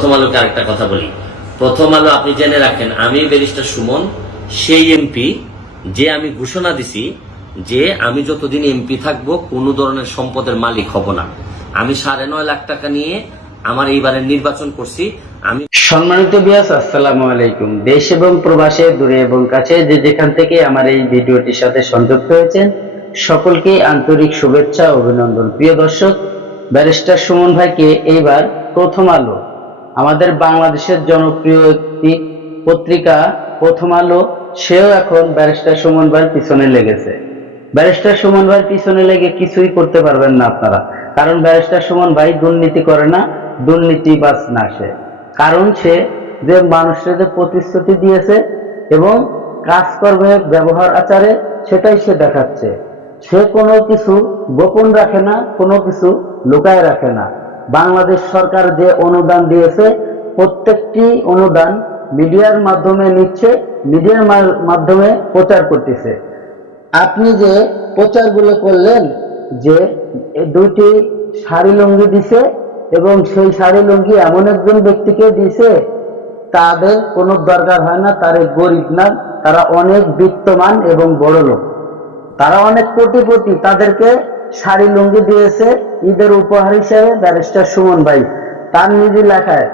প্রথম আলোকে আরেকটা কথা বলি। প্রথম আলো আপনি জেনে রাখেন, আমি ব্যারিস্টার সুমন, সেই এমপি যে আমি ঘোষণা দিছি যে আমি যতদিন এমপি থাকব, কোনো ধরনের সম্পদের মালিক হব না। আমি সাড়ে নয় লাখ টাকা নিয়ে আমার এইবারের নির্বাচন করছি। আমি সম্মানিত বিয়াস আসসালামু আলাইকুম। দেশ এবং প্রবাসে, দূরে এবং কাছে যে যেখান থেকে আমার এই ভিডিওটির সাথে সংযুক্ত হয়েছেন, সকলকে আন্তরিক শুভেচ্ছা, অভিনন্দন। প্রিয় দর্শক, ব্যারিস্টার সুমন ভাইকে এইবার প্রথম আলো আমাদের বাংলাদেশের জনপ্রিয় একটি পত্রিকা, প্রথম আলো, সেও এখন ব্যারিস্টার সুমন ভাইয়ের পিছনে লেগেছে। ব্যারিস্টার সুমন ভাইয়ের পিছনে লেগে কিছুই করতে পারবেন না আপনারা। কারণ ব্যারিস্টার সুমন ভাই দুর্নীতি করে না দুর্নীতিবাজ না সে। কারণ সে যে মানুষের যে প্রতিশ্রুতি দিয়েছে এবং কাজকর্মে ব্যবহার আচারে, সেটাই সে দেখাচ্ছে। সে কোনো কিছু গোপন রাখে না, কোনো কিছু লুকায় রাখে না। বাংলাদেশ সরকার যে অনুদান দিয়েছে, প্রত্যেকটি অনুদান মিডিয়ার মাধ্যমে নিচ্ছে, মিডিয়ার মাধ্যমে প্রচার করতেছে। আপনি যে প্রচারগুলো করলেন, যে দুইটি শাড়ি লুঙ্গি দিছে এবং সেই শাড়ি লুঙ্গি এমন একজন ব্যক্তিকে দিছে, তাদের কোনো দরকার হয় না, তারা গরিব না, তারা অনেক বিত্তমান এবং বড় লোক তারা অনেক কোটিপতি, তাদেরকে শাড়ি লুঙ্গি দিয়েছে, ঈদের উপহার হিসেবে ব্যারিস্টার সুমন ভাই। তার নিজে লেখায়,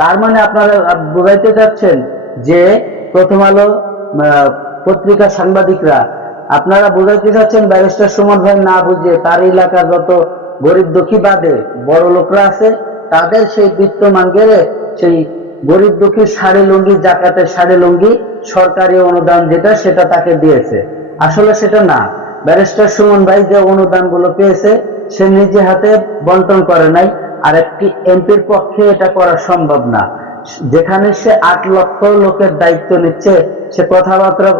তার মানে আপনারা বুঝাইতে চাচ্ছেন যে প্রথম আলো পত্রিকা সাংবাদিকরা, আপনারা বুঝাইতে চাচ্ছেন ব্যারিস্টার সুমন ভাই না বুঝে তার এলাকার যত গরিব দুঃখী বাদে বড় লোকরা আছে, তাদের সেই বিত্তমান গেলে সেই গরিব দুঃখী শাড়ি লুঙ্গি, জাকাতের শাড়ি লুঙ্গি সরকারি অনুদান যেটা, সেটা তাকে দিয়েছে। আসলে সেটা না। ব্যারিস্টার সুমন ভাই যে অনুদানগুলো পেয়েছে, সে নিজে হাতে বন্টন করে নাই। আর একটি এমপির পক্ষে এটা করা সম্ভব না। যেখানে সে আট লক্ষ লোকের দায়িত্ব নিচ্ছে, সে কথাবার্তা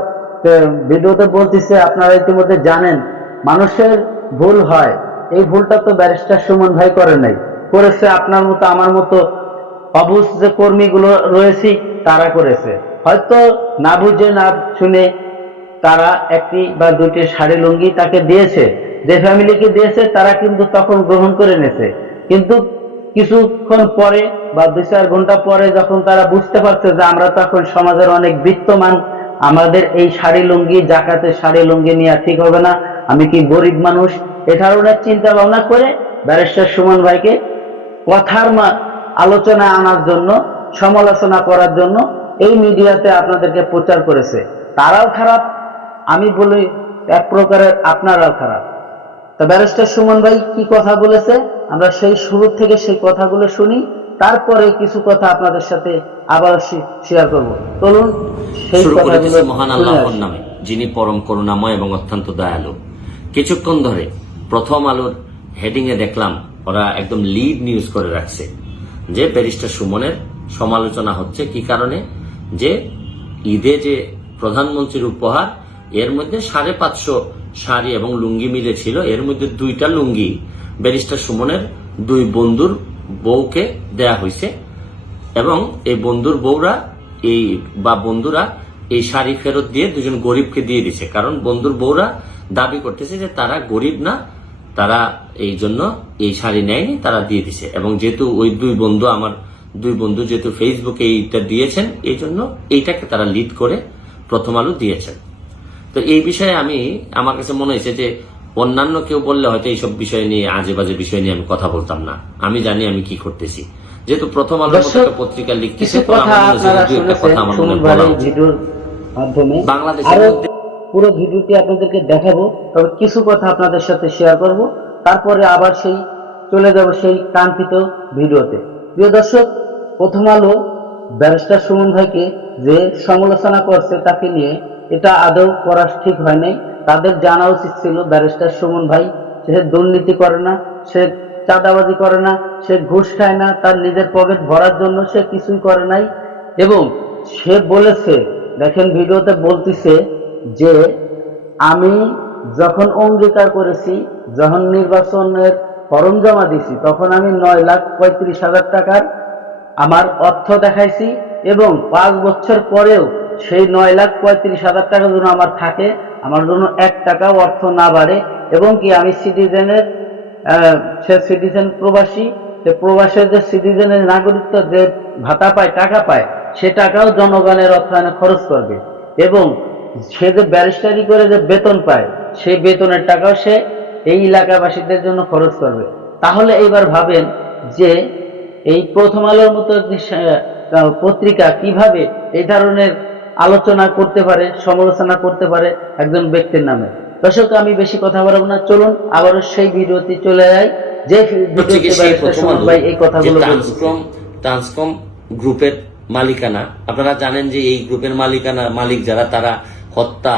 ভিডিওতে বলতেছে, আপনারা ইতিমধ্যে জানেন, মানুষের ভুল হয়। এই ভুলটা তো ব্যারিস্টার সুমন ভাই করে নাই। করেছে আপনার মতো, আমার মতো অবুজ যে কর্মীগুলো রয়েছে, তারা করেছে। হয়তো না বুঝে, না শুনে তারা একটি বা দুটি শাড়ি লুঙ্গি তাকে দিয়েছে। যে ফ্যামিলিকে দিয়েছে, তারা কিন্তু তখন গ্রহণ করে নিয়েছে। কিন্তু কিছুক্ষণ পরে বা দুই চার ঘণ্টা পরে যখন তারা বুঝতে পারছে যে আমরা তখন সমাজের অনেক বিত্তমান, আমাদের এই শাড়ি লুঙ্গি, জাকাতের শাড়ি লুঙ্গি নেওয়া ঠিক হবে না, আমি কি গরিব মানুষ? এ ধরনের চিন্তা ভাবনা করে ব্যারিস্টার সুমন ভাইকে কথার মা- আলোচনা আনার জন্য, সমালোচনা করার জন্য এই মিডিয়াতে আপনাদেরকে প্রচার করেছে। তারাও খারাপ আমি বলি এক প্রকারের আপনারাও খারাপ। তা ব্যারিস্টার সুমন ভাই কি কথা বলেছে? আমরা সেই শুরু থেকে সেই কথাগুলো শুনি তারপরে কিছু কথা আপনাদের সাথে আবার শেয়ার করব। চলুন সেই কথাগুলো মহান আল্লাহর নামে যিনি পরম করুণাময় এবং অত্যন্ত দয়ালু। কিছুক্ষণ ধরে প্রথম আলোর হেডিং এ দেখলাম ওরা একদম লিড নিউজ করে রাখছে যে ব্যারিস্টার সুমনের সমালোচনা হচ্ছে। কি কারণে? যে ঈদে যে প্রধানমন্ত্রীর উপহার এর মধ্যে সাড়ে পাঁচশো শাড়ি এবং লুঙ্গি মিলে ছিল এর মধ্যে দুইটা লুঙ্গি। ব্যারিস্টার সুমনের দুই বন্ধুর বউকে দেয়া হয়েছে এবং এই বন্ধুর বউরা, এই বা বন্ধুরা এই শাড়ি ফেরত দিয়ে দুজন গরিবকে দিয়ে দিছে। কারণ বন্ধুর বউরা দাবি করতেছে যে তারা গরিব না, তারা এই জন্য এই শাড়ি নেয়নি, তারা দিয়ে দিছে। এবং যেহেতু ওই দুই বন্ধু আমার, দুই বন্ধু যেহেতু ফেসবুকে এইটা দিয়েছেন, এই জন্য এইটাকে তারা লিড করে প্রথম আলো দিয়েছেন। তো এই বিষয়ে আমি আমার কাছে মনে হয়েছে যে অন্যান্য কেউ বললে হয়তো এইসব বিষয় নিয়ে আজে বাজে বিষয় নিয়ে আমি কথা বলতাম না। আমি জানি আমি কি করতেছি। যেহেতু প্রথম আলোর মতো একটা পত্রিকা লিখতেছে কথা আমার মনে বলা মাধ্যমে। বাংলাদেশের পুরো ভিডিওটি আপনাদেরকে দেখাবো তবে কিছু কথা আপনাদের সাথে শেয়ার করব। তারপরে আবার সেই চলে যাব সেই কাঙ্ক্ষিত ভিডিওতে। প্রিয় দর্শক প্রথম আলো ব্যারিস্টার সুমন ভাইকে যে সমালোচনা করছে তাকে নিয়ে এটা আদৌ করা ঠিক হয় নাই। তাদের জানা উচিত ছিল, ব্যারিস্টার সুমন ভাই, সে দুর্নীতি করে না, সে চাঁদাবাজি করে না, সে ঘুষ খায় না, তার নিজের পকেট ভরার জন্য সে কিছুই করে নাই। এবং সে বলেছে, দেখেন ভিডিওতে বলতেছে যে, আমি যখন অঙ্গীকার করেছি, যখন নির্বাচনের ফরম জমা দিছি তখন আমি নয় লাখ পঁয়ত্রিশ হাজার টাকার আমার অর্থ দেখাইছি এবং পাঁচ বছর পরেও সেই নয় লাখ পঁয়ত্রিশ হাজার টাকা যেন আমার থাকে, আমার জন্য এক টাকা অর্থ না বাড়ে, এবং কি আমি সিটিজেনের সে সিটিজেন প্রবাসী যে প্রবাসের যে সিটিজেনের নাগরিকত্ব যে ভাতা পায়, টাকা পায়, সে টাকাও জনগণের অর্থায়নে খরচ করবে। এবং সে যে ব্যারিস্টারি করে যে বেতন পায়, সেই বেতনের টাকাও সে এই এলাকাবাসীদের জন্য খরচ করবে। তাহলে এবার ভাবেন যে এই প্রথম আলোর মতো পত্রিকা কীভাবে এই ধরনের আলোচনা করতে পারে সমালোচনা করতে পারে একজন ব্যক্তির নামে। দর্শক আমি বেশি কথা বলব না। চলুন আবারও সেই ভিডিওতে চলে যাই। যে ভাই এই কথাগুলো ট্রান্সকম গ্রুপের মালিকানা। আপনারা জানেন যে এই গ্রুপের মালিকানা মালিক যারা তারা হত্যা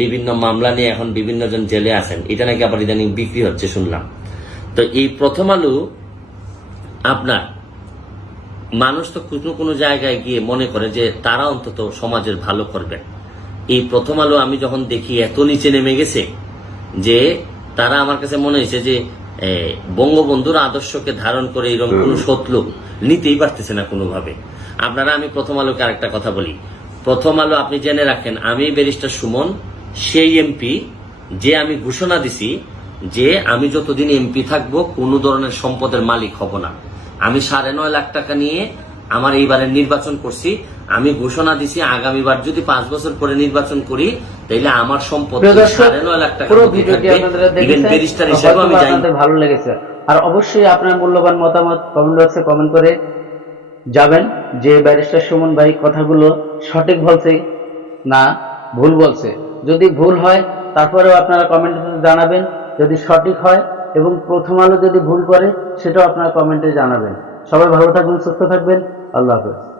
বিভিন্ন মামলা নিয়ে এখন বিভিন্ন জন জেলে আছেন। এটা নাকি আবার ইদানিং বিক্রি হচ্ছে শুনলাম। তো এই প্রথম আলো আপনার মানুষ তো কোনো কোনো জায়গায় গিয়ে মনে করে যে তারা অন্তত সমাজের ভালো করবেন এই প্রথম আলো আমি যখন দেখি এত নিচে নেমে গেছে যে তারা আমার কাছে মনে হয়েছে যে বঙ্গবন্ধুর আদর্শকে ধারণ করে এরকম কোন সতলোক নিতেই পারতেছে না কোনোভাবে। আপনারা আমি প্রথম আলোকে আরেকটা কথা বলি। প্রথম আলো আপনি জেনে রাখেন আমি ব্যারিস্টার সুমন সেই এমপি যে আমি ঘোষণা দিছি যে আমি যতদিন এমপি থাকব কোনো ধরনের সম্পদের মালিক হব না। আমি সাড়ে নয় লাখ টাকা নিয়ে আমার এইবারের নির্বাচন করছি। আমি ঘোষণা দিছি আগামীবার যদি পাঁচ বছর পরে নির্বাচন করি তাহলে আমার সম্পদ সাড়ে নয় লাখ টাকা ব্যারিস্টার হিসেবে আমি যাই ভালো লেগেছে। আর অবশ্যই আপনার মূল্যবান মতামত কমেন্ট বক্সে কমেন্ট করে যাবেন। যে ব্যারিস্টার সুমন ভাই কথাগুলো সঠিক বলছে না ভুল বলছে। যদি ভুল হয় তারপরেও আপনারা কমেন্ট জানাবেন। যদি সঠিক হয় এবং প্রথম আলো যদি ভুল করে, সেটাও আপনারা কমেন্টে জানাবেন। সবাই ভালো থাকবেন, সুস্থ থাকবেন। আল্লাহ হাফেজ।